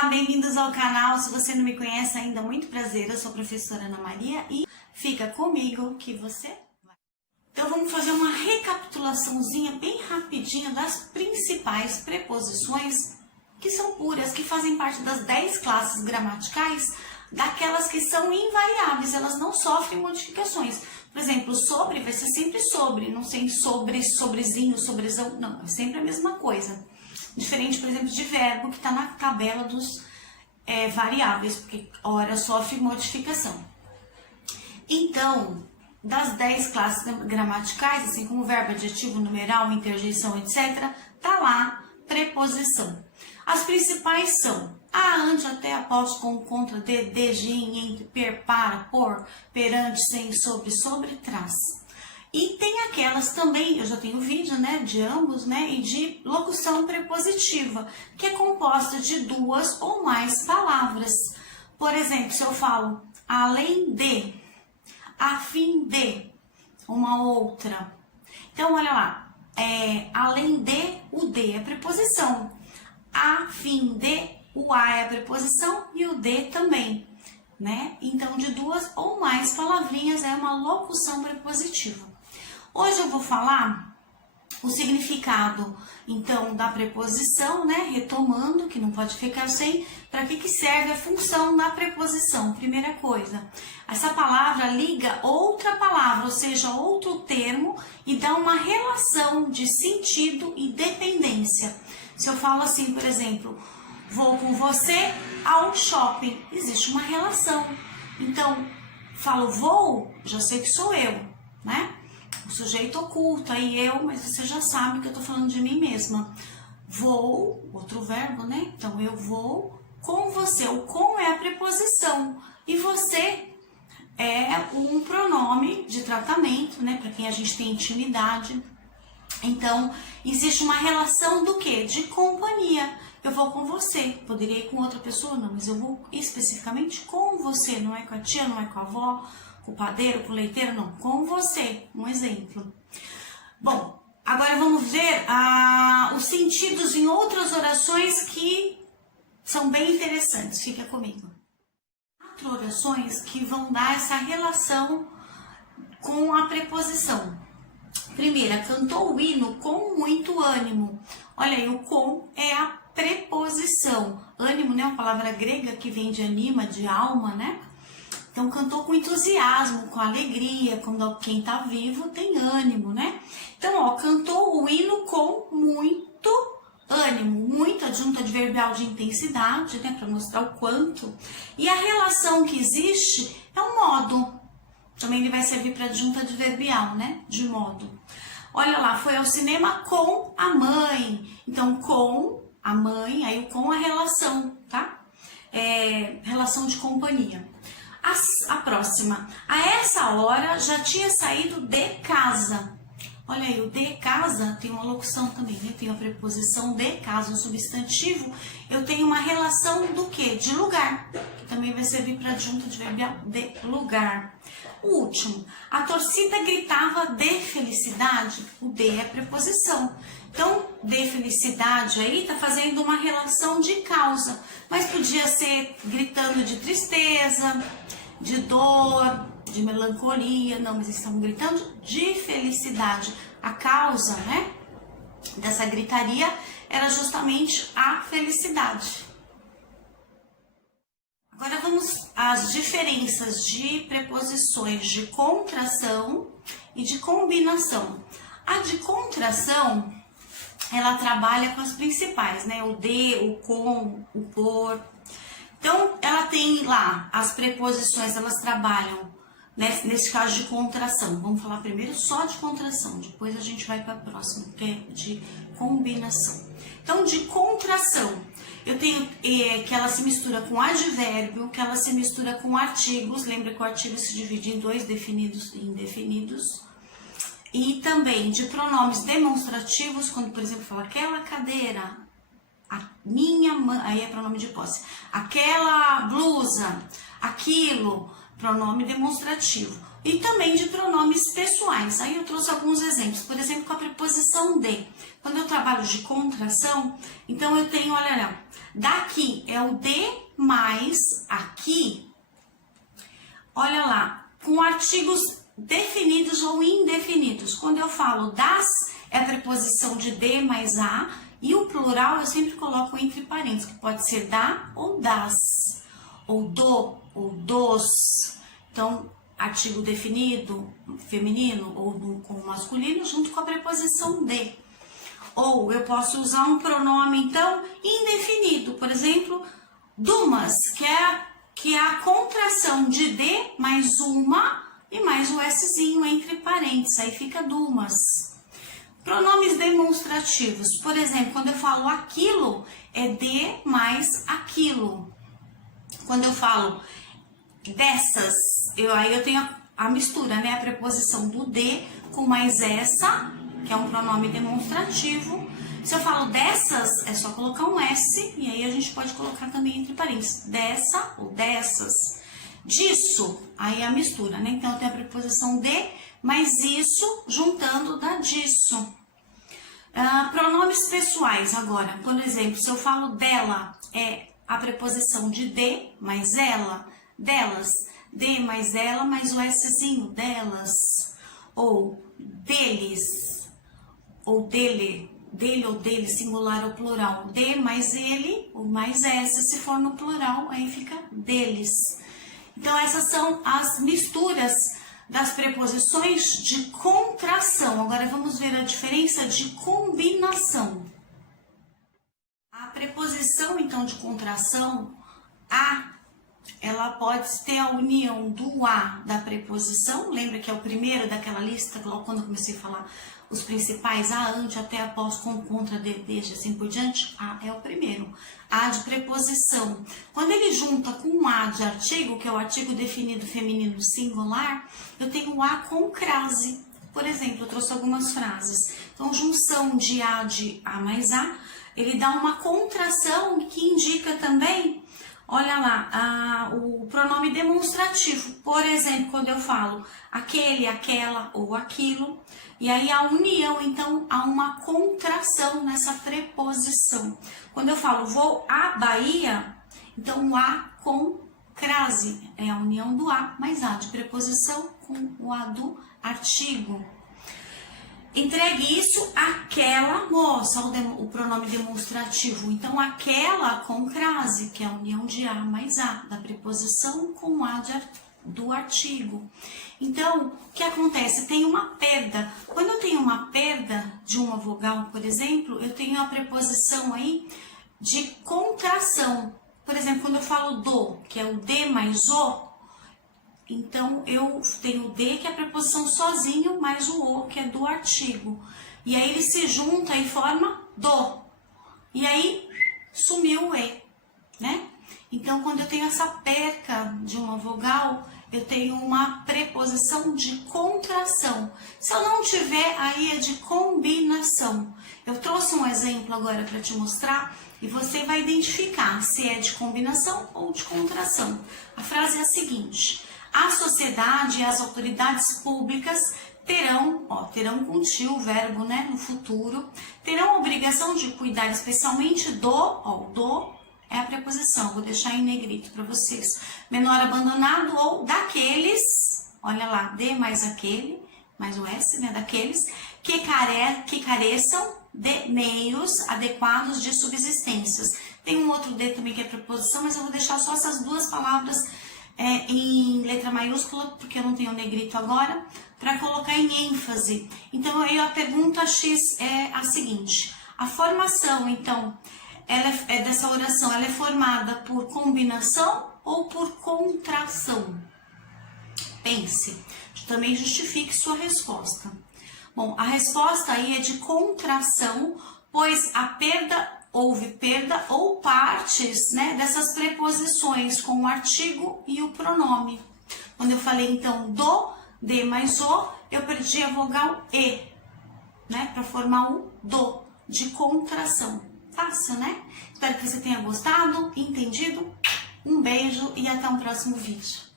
Olá, bem-vindos ao canal. Se você não me conhece ainda, muito prazer. Eu sou a professora Ana Maria e fica comigo que você vai. Então vamos fazer uma recapitulaçãozinha bem rapidinha das principais preposições que são puras, que fazem parte das 10 classes gramaticais, daquelas que são invariáveis, elas não sofrem modificações. Por exemplo, sobre vai ser sempre sobre, não tem sobre, sobrezinho, sobrezão, não, é sempre a mesma coisa. Diferente, por exemplo, de verbo, que está na tabela dos variáveis, porque ora sofre modificação. Então, das 10 classes gramaticais, assim como verbo, adjetivo, numeral, interjeição, etc., tá lá preposição. As principais são a, ante, até, após, com, contra, de, em, entre, per, para, por, perante, sem, sobre, trás. E tem aquelas também, eu já tenho vídeo, né, de ambos, né, e de locução prepositiva, que é composta de duas ou mais palavras. Por exemplo, se eu falo além de, a fim de, uma outra. Então, olha lá, além de, o de é preposição, a fim de, o a é a preposição e o de também, né? Então, de duas ou mais palavrinhas é uma locução prepositiva. Hoje eu vou falar o significado, então, da preposição, né? Retomando, que não pode ficar sem, para que serve a função da preposição. Primeira coisa, essa palavra liga outra palavra, ou seja, outro termo, e dá uma relação de sentido e dependência. Se eu falo assim, por exemplo, vou com você ao shopping, existe uma relação. Então, falo vou, já sei que sou eu, né? O sujeito oculto, aí eu, mas você já sabe que eu tô falando de mim mesma. Vou, outro verbo, né? Então, eu vou com você. O com é a preposição. E você é um pronome de tratamento, né? Para quem a gente tem intimidade. Então, existe uma relação do quê? De companhia. Eu vou com você. Poderia ir com outra pessoa? Não, mas eu vou especificamente com você. Não é com a tia, não é com a avó, com o padeiro, com o leiteiro, não. Com você. Um exemplo. Bom, agora vamos ver os sentidos em outras orações que são bem interessantes. Fica comigo. 4 orações que vão dar essa relação com a preposição. Primeira, cantou o hino com muito ânimo. Olha aí, o com é a preposição. Ânimo, né? Uma palavra grega que vem de anima, de alma, né? Então, cantou com entusiasmo, com alegria. Quando quem tá vivo tem ânimo, né? Então, ó, cantou o hino com muito ânimo. Muito adjunto adverbial de intensidade, né? Para mostrar o quanto. E a relação que existe é um modo. Também ele vai servir para adjunto adverbial, né? De modo. Olha lá, foi ao cinema com a mãe. Então, com a mãe, aí o com a relação, tá? Relação de companhia. A próxima. A essa hora já tinha saído de casa. Olha aí, o de casa tem uma locução também, né? Tem a preposição de casa, um substantivo. Eu tenho uma relação do quê? De lugar. Que também vai servir para adjunto adverbial de lugar. O último, a torcida gritava de felicidade, o de é preposição. Então, de felicidade aí tá fazendo uma relação de causa, mas podia ser gritando de tristeza, de dor, de melancolia, não, mas eles estão gritando de felicidade. A causa, né, dessa gritaria era justamente a felicidade. Agora vamos às diferenças de preposições de contração e de combinação. A de contração, ela trabalha com as principais, né? O de, o com, o por. Então, ela tem lá as preposições, elas trabalham, né, nesse caso de contração. Vamos falar primeiro só de contração, depois a gente vai para a próxima, que é de combinação. Então, de contração, eu tenho que ela se mistura com advérbio, que ela se mistura com artigos. Lembra que o artigo se divide em 2, definidos e indefinidos. E também de pronomes demonstrativos, quando, por exemplo, fala aquela cadeira, a minha mãe, aí é pronome de posse. Aquela blusa, aquilo, pronome demonstrativo. E também de pronomes pessoais. Aí eu trouxe alguns exemplos. Por exemplo, com a preposição de. Quando eu trabalho de contração, então eu tenho, olha lá, Daqui é o de mais aqui. Olha lá, com artigos definidos ou indefinidos. Quando eu falo das, é a preposição de de mais a, e o plural eu sempre coloco entre parênteses, que pode ser da ou das, ou do, ou dos. Então, artigo definido, feminino, ou com masculino, junto com a preposição de. Ou eu posso usar um pronome, então, indefinido. Por exemplo, dumas, que é a contração de de mais uma e mais o szinho entre parênteses. Aí fica dumas. Pronomes demonstrativos. Por exemplo, quando eu falo aquilo, é de mais aquilo. Quando eu falo dessas, aí eu tenho a mistura, né? A preposição do de com mais essa, que é um pronome demonstrativo. Se eu falo dessas, é só colocar um S, e aí a gente pode colocar também entre parênteses. Dessa ou dessas. Disso, aí é a mistura, né? Então, eu tenho a preposição de, mais isso, juntando da disso. Pronomes pessoais, agora. Por exemplo, se eu falo dela, é a preposição de mais ela. Delas, de mais ela, mais o Szinho, delas. Ou deles, ou dele ou dele, singular ou plural. De mais ele, ou mais S, se for no plural, aí fica deles. Então, essas são as misturas das preposições de contração. Agora, vamos ver a diferença de combinação. A preposição, então, de contração, a, ela pode ter a união do a da preposição. Lembra que é o primeiro daquela lista, quando eu comecei a falar os principais, a, ante, até, após, com, contra, de, desde, assim por diante. A é o primeiro. A de preposição. Quando ele junta com um a de artigo, que é o artigo definido feminino singular, eu tenho o a com crase. Por exemplo, eu trouxe algumas frases. Então, junção de a mais a, ele dá uma contração que indica também, olha lá, o pronome demonstrativo. Por exemplo, quando eu falo aquele, aquela ou aquilo, e aí a união, então, há uma contração nessa preposição. Quando eu falo vou à Bahia, então o a com crase é a união do a mais a de preposição com o a do artigo. Entregue isso àquela moça, o pronome demonstrativo. Então, aquela com crase, que é a união de a mais a, da preposição com a do artigo. Então, o que acontece? Tem uma perda. Quando eu tenho uma perda de uma vogal, por exemplo, eu tenho a preposição aí de contração. Por exemplo, quando eu falo do, que é o de mais o, então, eu tenho o de, que é a preposição sozinho, mais o o, que é do artigo. E aí, ele se junta e forma do. E aí, sumiu o e, né? Então, quando eu tenho essa perca de uma vogal, eu tenho uma preposição de contração. Se eu não tiver, aí é de combinação. Eu trouxe um exemplo agora para te mostrar e você vai identificar se é de combinação ou de contração. A frase é a seguinte: a sociedade e as autoridades públicas terão com tio, o verbo, né, no futuro, terão a obrigação de cuidar especialmente do é a preposição, vou deixar em negrito para vocês. Menor abandonado ou daqueles, olha lá, de mais aquele, mais o S, né, daqueles, que careçam de meios adequados de subsistências. Tem um outro de também que é preposição, mas eu vou deixar só essas duas palavras em letra maiúscula, porque eu não tenho negrito agora, para colocar em ênfase. Então, aí a pergunta X é a seguinte: a formação, então, dessa oração, ela é formada por combinação ou por contração? Pense, também justifique sua resposta. Bom, a resposta aí é de contração, pois houve perda ou partes, né, dessas preposições com o artigo e o pronome. Quando eu falei, então, do, de mais o, eu perdi a vogal e, né, para formar o do, de contração. Fácil, né? Espero que você tenha gostado, entendido. Um beijo e até um próximo vídeo.